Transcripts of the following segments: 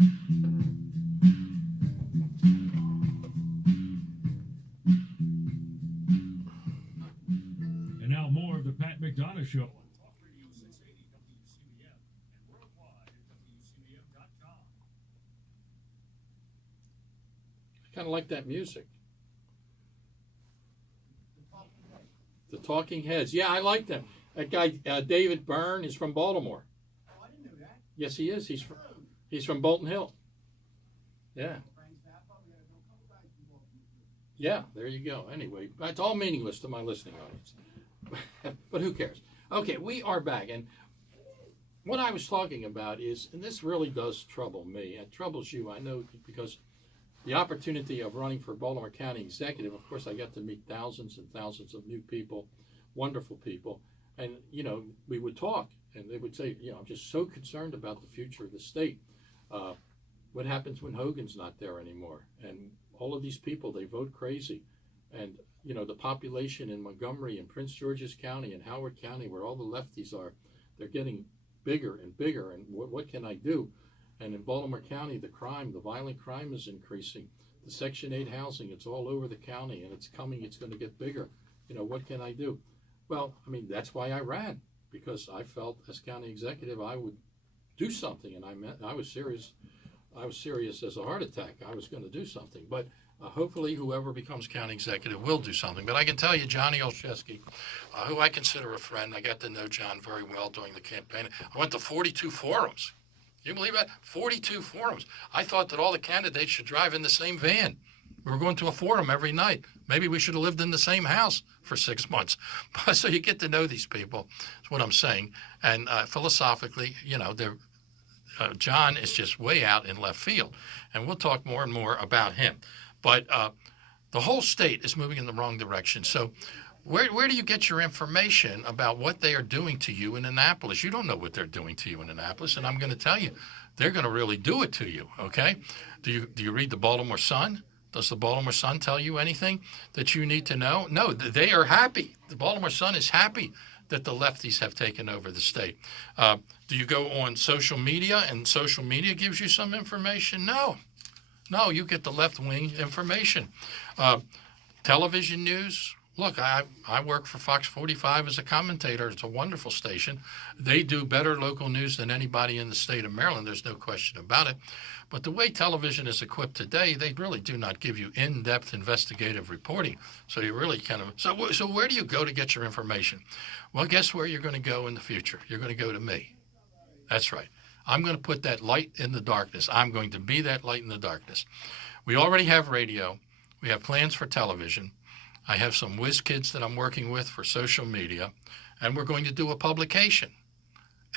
And now more of the Pat McDonough Show on Talk Radio 680 WCBM and worldwide at WCBM.com. I kind of like that music. The Talking Heads. Yeah, I like them. That guy, David Byrne, is from Baltimore. Oh, I didn't know that. Yes, he is. He's from Bolton Hill. Yeah. Yeah, there you go. Anyway, it's all meaningless to my listening audience. But who cares? Okay, we are back. And what I was talking about is, and this really does trouble me. It troubles you, I know, because the opportunity of running for Baltimore County Executive, of course, I got to meet thousands and thousands of new people, wonderful people. And, you know, we would talk, and they would say, you know, I'm just so concerned about the future of the state. What happens when Hogan's not there anymore? And all of these people, they vote crazy. And, you know, the population in Montgomery and Prince George's County and Howard County, where all the lefties are, they're getting bigger and bigger. And what can I do? And in Baltimore County, the violent crime is increasing. The Section 8 housing, it's all over the county, and it's coming, it's going to get bigger. You know, what can I do? Well, I mean, that's why I ran, because I felt as county executive I would do something, and I was serious. I was serious as a heart attack. I was going to do something. But hopefully whoever becomes county executive will do something. But I can tell you, Johnny Olszewski, who I consider a friend, I got to know John very well during the campaign. I went to 42 forums. You believe that? 42 forums. I thought that all the candidates should drive in the same van. We were going to a forum every night. Maybe we should have lived in the same house for 6 months. So you get to know these people, is what I'm saying. And philosophically, you know, John is just way out in left field. And we'll talk more and more about him. But the whole state is moving in the wrong direction. So where do you get your information about what they are doing to you in Annapolis? You don't know what they're doing to you in Annapolis, and I'm going to tell you, they're going to really do it to you, okay? Do you read the Baltimore Sun? Does the Baltimore Sun tell you anything that you need to know? No, they are happy. The Baltimore Sun is happy that the lefties have taken over the state. Do you go on social media, and social media gives you some information? No, you get the left-wing information. Television news. Look, I work for Fox 45 as a commentator. It's a wonderful station. They do better local news than anybody in the state of Maryland. There's no question about it. But the way television is equipped today, they really do not give you in-depth investigative reporting. So you really kind of... So where do you go to get your information? Well, guess where you're going to go in the future? You're going to go to me. That's right. I'm going to put that light in the darkness. I'm going to be that light in the darkness. We already have radio. We have plans for television. I have some whiz kids that I'm working with for social media, and we're going to do a publication.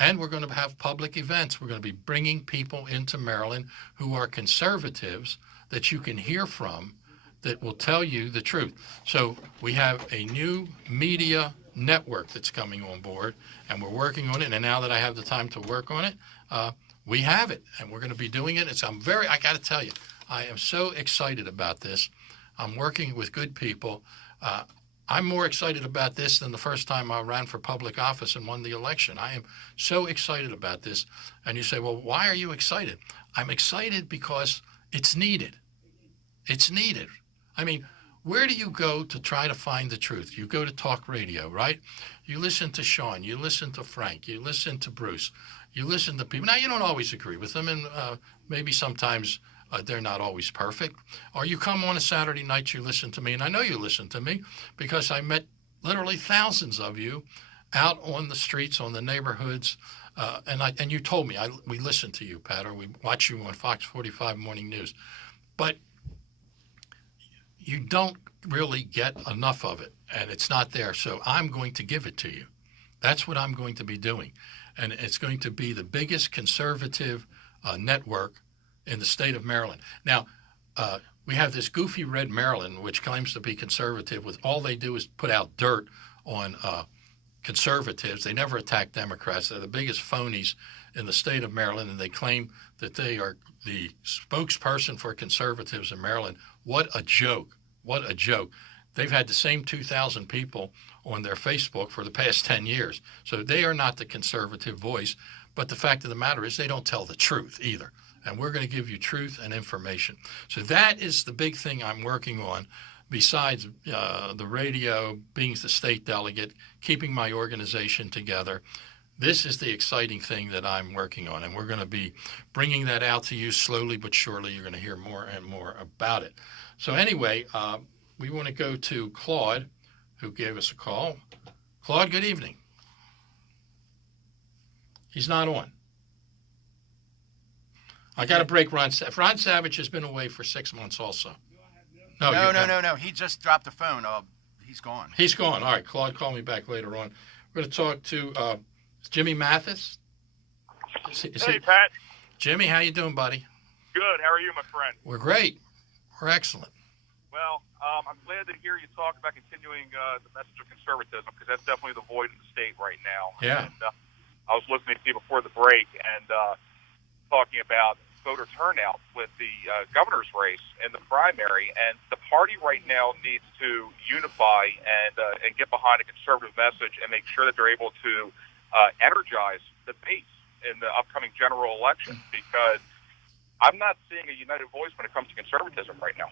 And we're going to have public events. We're going to be bringing people into Maryland who are conservatives that you can hear from that will tell you the truth. So we have a new media network that's coming on board, and we're working on it. And now that I have the time to work on it, we have it, and we're going to be doing it. I got to tell you, I am so excited about this. I'm working with good people. I'm more excited about this than the first time I ran for public office and won the election. I am so excited about this. And you say, well, why are you excited? I'm excited because it's needed. It's needed. I mean, where do you go to try to find the truth? You go to talk radio, right? You listen to Sean. You listen to Frank. You listen to Bruce. You listen to people. Now, you don't always agree with them, and maybe sometimes they're not always perfect. Or you come on a Saturday night, you listen to me, and I know you listen to me because I met literally thousands of you out on the streets, on the neighborhoods, and you told me, we listen to you, Pat, or we watch you on Fox 45 Morning News. But you don't really get enough of it, and it's not there, so I'm going to give it to you. That's what I'm going to be doing, and it's going to be the biggest conservative network in the state of Maryland. Now, we have this goofy red Maryland, which claims to be conservative. With all they do is put out dirt on conservatives. They never attack Democrats. They're the biggest phonies in the state of Maryland, and they claim that they are the spokesperson for conservatives in Maryland. What a joke. What a joke. They've had the same 2,000 people on their Facebook for the past 10 years. So they are not the conservative voice. But the fact of the matter is they don't tell the truth either. and we're going to give you truth and information. So that is the big thing I'm working on, besides the radio, being the state delegate, keeping my organization together. This is the exciting thing that I'm working on, and we're going to be bringing that out to you slowly but surely. You're going to hear more and more about it. So anyway, we want to go to Claude, who gave us a call. Claude, good evening. He's not on. I got to break Ron Savage. Ron Savage has been away for 6 months also. No. He just dropped the phone. He's gone. He's gone. All right, Claude, call me back later on. We're going to talk to Jimmy Mathis. Hey, Pat. Jimmy, how you doing, buddy? Good. How are you, my friend? We're great. We're excellent. Well, I'm glad to hear you talk about continuing the message of conservatism, because that's definitely the void in the state right now. Yeah. And, I was listening to you before the break and talking about voter turnout with the governor's race and the primary, and the party right now needs to unify and get behind a conservative message and make sure that they're able to energize the base in the upcoming general election, because I'm not seeing a united voice when it comes to conservatism right now.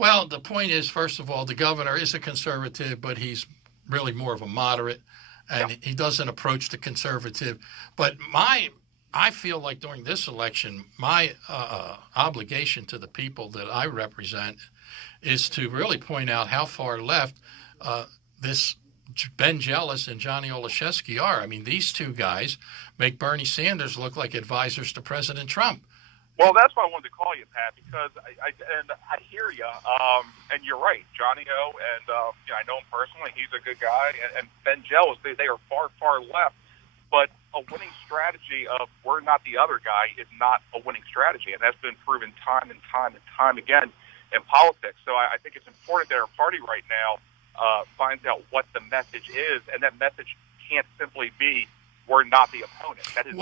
Well, the point is, first of all, the governor is a conservative, but he's really more of a moderate, and he doesn't approach the conservative. But I feel like during this election, my obligation to the people that I represent is to really point out how far left this Ben Jealous and Johnny Olszewski are. I mean, these two guys make Bernie Sanders look like advisors to President Trump. Well, that's why I wanted to call you, Pat, because I hear you, and you're right. Johnny O, and I know him personally. He's a good guy, and Ben Jealous, they are far, far left. But a winning strategy of we're not the other guy is not a winning strategy, and that's been proven time and time and time again in politics. So I think it's important that our party right now finds out what the message is, and that message can't simply be we're not the opponent. That is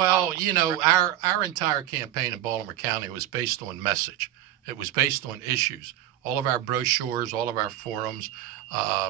our entire campaign in Baltimore County was based on message. It was based on issues. All of our brochures, all of our forums,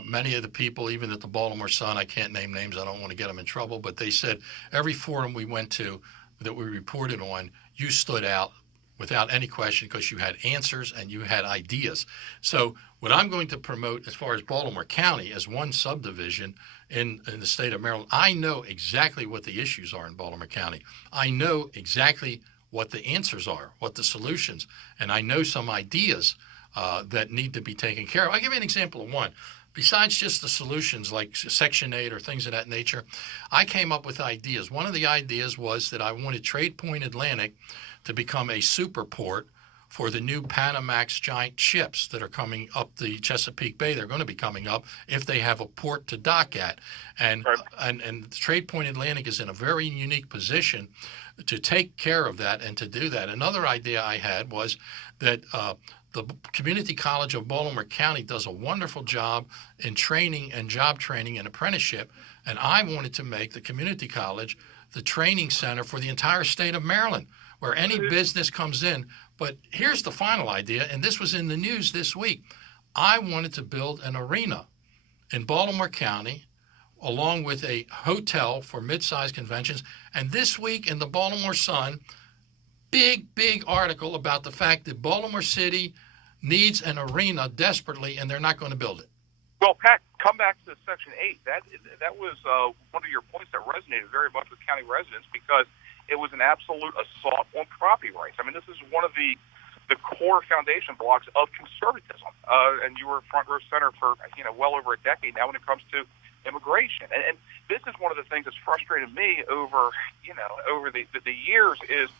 many of the people, even at the Baltimore Sun, I can't name names, I don't want to get them in trouble, but they said every forum we went to that we reported on, you stood out without any question because you had answers and you had ideas. So what I'm going to promote as far as Baltimore County as one subdivision in the state of Maryland, I know exactly what the issues are in Baltimore County. I know exactly what the answers are, what the solutions, and I know some ideas that need to be taken care of. I'll give you an example of one. Besides just the solutions like Section 8 or things of that nature, I came up with ideas. One of the ideas was that I wanted Trade Point Atlantic to become a super port for the new Panamax giant ships that are coming up the Chesapeake Bay. They're going to be coming up if they have a port to dock at. And Trade Point Atlantic is in a very unique position to take care of that and to do that. Another idea I had was that the Community College of Baltimore County does a wonderful job in training and job training and apprenticeship, and I wanted to make the community college the training center for the entire state of Maryland, where any business comes in. But here's the final idea, and this was in the news this week. I wanted to build an arena in Baltimore County along with a hotel for mid-sized conventions. And this week in the Baltimore Sun, big article about the fact that Baltimore City needs an arena desperately, and they're not going to build it. Well, Pat, come back to Section 8. That was one of your points that resonated very much with county residents, because it was an absolute assault on property rights. I mean, this is one of the core foundation blocks of conservatism, and you were front row center for well over a decade now when it comes to immigration. And this is one of the things that's frustrated me over the years is,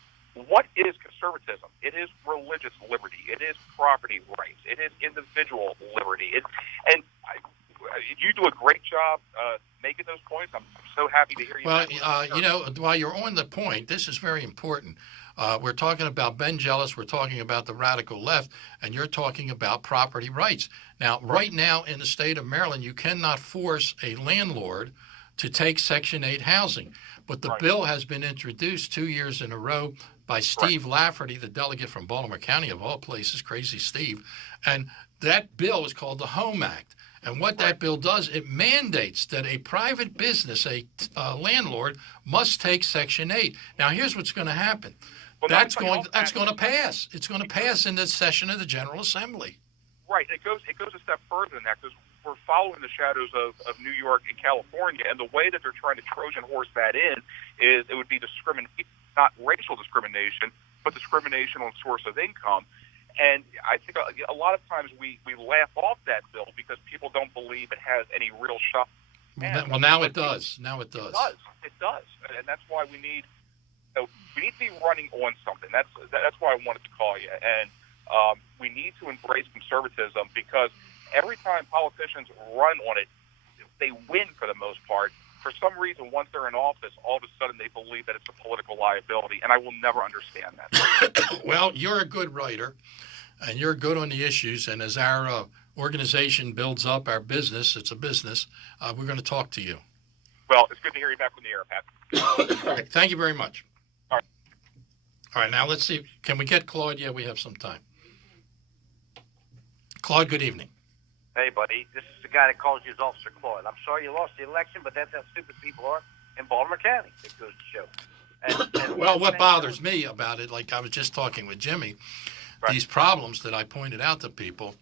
what is conservatism? It is religious liberty. It is property rights. It is individual liberty. You do a great job making those points. I'm so happy to hear you. Well, while you're on the point, this is very important. We're talking about Ben Jealous, we're talking about the radical left, and you're talking about property rights. Now, right now in the state of Maryland, you cannot force a landlord to take Section 8 housing. But the bill has been introduced 2 years in a row by Steve Lafferty, the delegate from Baltimore County, of all places, crazy Steve. And that bill is called the Home Act. And what that bill does, it mandates that a private business, a landlord, must take Section 8. Now, here's what's going to happen. Well, That's not only going that, to pass. It's going to pass in the session of the General Assembly. right. It goes a step further than that because we're following the shadows of New York and California, and the way that they're trying to Trojan horse that in is it would be discrimination, not racial discrimination, but discrimination on source of income. And I think a lot of times we laugh off that bill because people don't believe it has any real shot. Well, now it does. Now it does. It does, and that's why we need to be running on something. That's why I wanted to call you, and we need to embrace conservatism because every time politicians run on it, they win for the most part. For some reason, once they're in office, all of a sudden they believe that it's a political liability, and I will never understand that. Well, you're a good writer, and you're good on the issues, and as our organization builds up our business, it's a business, we're going to talk to you. Well, it's good to hear you back on the air, Pat. All right, thank you very much. All right. All right, now let's see. Can we get Claude? Yeah, we have some time. Claude, good evening. Hey, buddy. This is the guy that calls you Officer Claude. I'm sorry you lost the election, but that's how stupid people are in Baltimore County. It goes to show. And Well, what bothers me about it, like I was just talking with Jimmy, these problems that I pointed out to people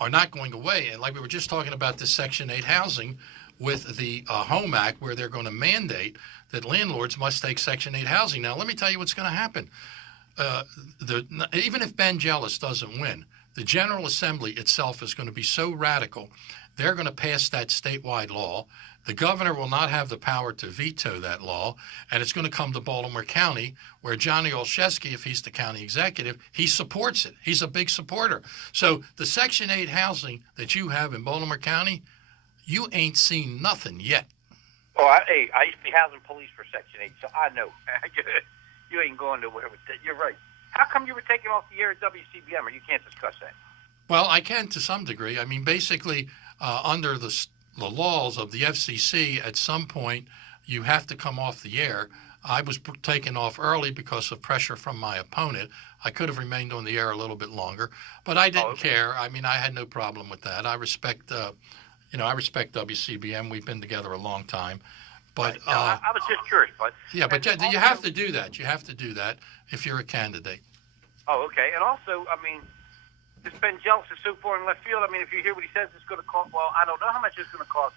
are not going away. And like we were just talking about this Section 8 housing with the Home Act, where they're going to mandate that landlords must take Section 8 housing. Now, let me tell you what's going to happen. Even if Ben Jealous doesn't win, the General Assembly itself is going to be so radical, they're going to pass that statewide law. The governor will not have the power to veto that law, and it's going to come to Baltimore County, where Johnny Olszewski, if he's the county executive, he supports it. He's a big supporter. So the Section 8 housing that you have in Baltimore County, you ain't seen nothing yet. Oh, I used to be housing police for Section 8, so I know. You ain't going nowhere with that. You're right. How come you were taken off the air at WCBM, or you can't discuss that? Well, I can to some degree. I mean, basically, under the laws of the FCC, at some point, you have to come off the air. I was taken off early because of pressure from my opponent. I could have remained on the air a little bit longer, but I didn't care. I mean, I had no problem with that. I respect, I respect WCBM. We've been together a long time. But no, I was just curious, bud. Yeah, but you have to do that. You have to do that if you're a candidate. Oh, okay. And also, I mean, this Ben Jealous is so far in left field. I mean, if you hear what he says, it's going to cost. Well, I don't know how much it's going to cost.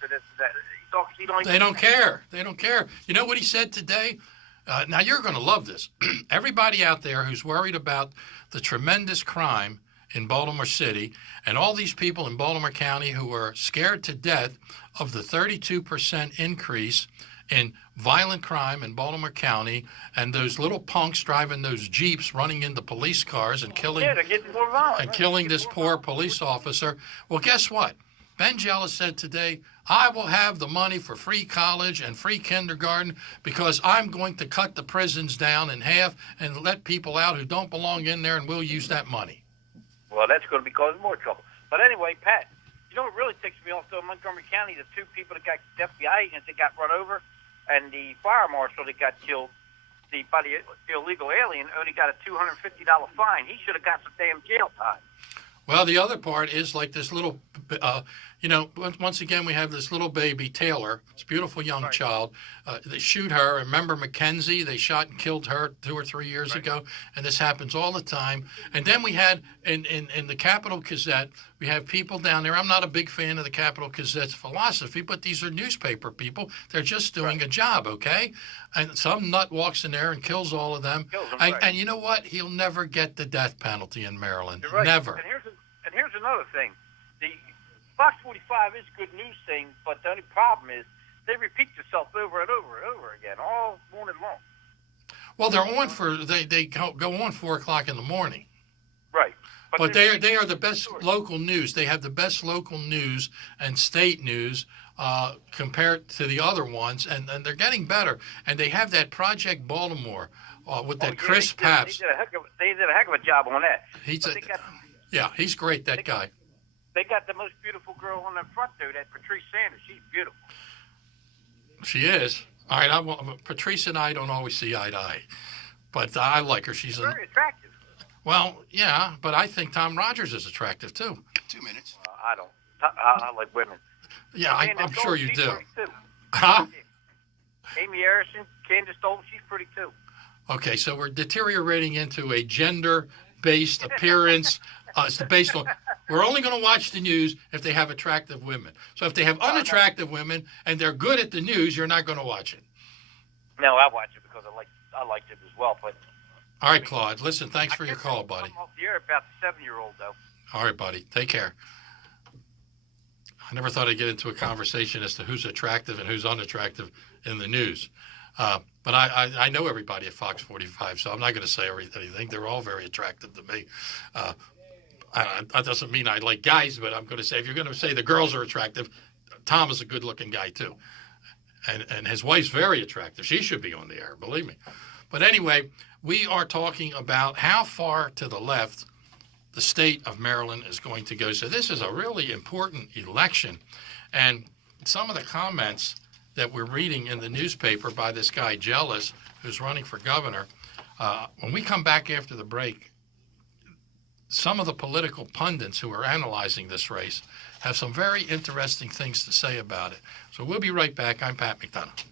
They don't care. They don't care. You know what he said today? Now, you're going to love this. Everybody out there who's worried about the tremendous crime in Baltimore City and all these people in Baltimore County who are scared to death of the 32% increase in violent crime in Baltimore County and those little punks driving those Jeeps running into police cars and killing this poor police officer. Well, guess what? Ben Jealous said today, I will have the money for free college and free kindergarten because I'm going to cut the prisons down in half and let people out who don't belong in there, and we'll use that money. Well, that's going to be causing more trouble. But anyway, Pat, you know what really ticks me off, though, in Montgomery County, the two people that got, the FBI agents that got run over, and the fire marshal that got killed by the illegal alien only got a $250 fine. He should have got some damn jail time. Well, the other part is like this little, once again, we have this little baby, Taylor, this beautiful young child. They shoot her. Remember Mackenzie? They shot and killed her 2 or 3 years ago, and this happens all the time. And then we had, in the Capital Gazette, we have people down there. I'm not a big fan of the Capital Gazette's philosophy, but these are newspaper people. They're just doing a job, okay? And some nut walks in there and kills all of them. And you know what? He'll never get the death penalty in Maryland. Right. Never. And here's another thing. The Fox 45 is a good news thing, but the only problem is they repeat themselves over and over and over again all morning long. Well, they're on they go on 4 o'clock in the morning. Right. But they are the best local news. They have the best local news and state news compared to the other ones, and they're getting better. And they have that Project Baltimore with that Chris Papps. They did a heck of a job on that. He's great, that guy. They got the most beautiful girl on the front there, that Patrice Sanders. She's beautiful. She is. All right, Patrice and I don't always see eye to eye, but I like her. She's very attractive. Well, yeah, but I think Tom Rogers is attractive, too. 2 minutes. I don't. I like women. Yeah, I'm sure you do. Huh? Amy Harrison, Candace Dole, she's pretty, too. Okay, so we're deteriorating into a gender-based appearance. It's based on. We're only going to watch the news if they have attractive women. So if they have unattractive women and they're good at the news, you're not going to watch it. No, I watch it because I liked it as well. But All right, Claude. Listen, thanks for your call, buddy. I'm off the air about the 7-year-old though. All right, buddy. Take care. I never thought I'd get into a conversation as to who's attractive and who's unattractive in the news. But I know everybody at Fox 45, so I'm not going to say anything. They're all very attractive to me. That doesn't mean I like guys, but I'm going to say if you're going to say the girls are attractive, Tom is a good-looking guy too. And his wife's very attractive. She should be on the air, believe me. But anyway, we are talking about how far to the left the state of Maryland is going to go. So this is a really important election. And some of the comments that we're reading in the newspaper by this guy Jealous, who's running for governor, when we come back after the break, some of the political pundits who are analyzing this race have some very interesting things to say about it. So we'll be right back. I'm Pat McDonough.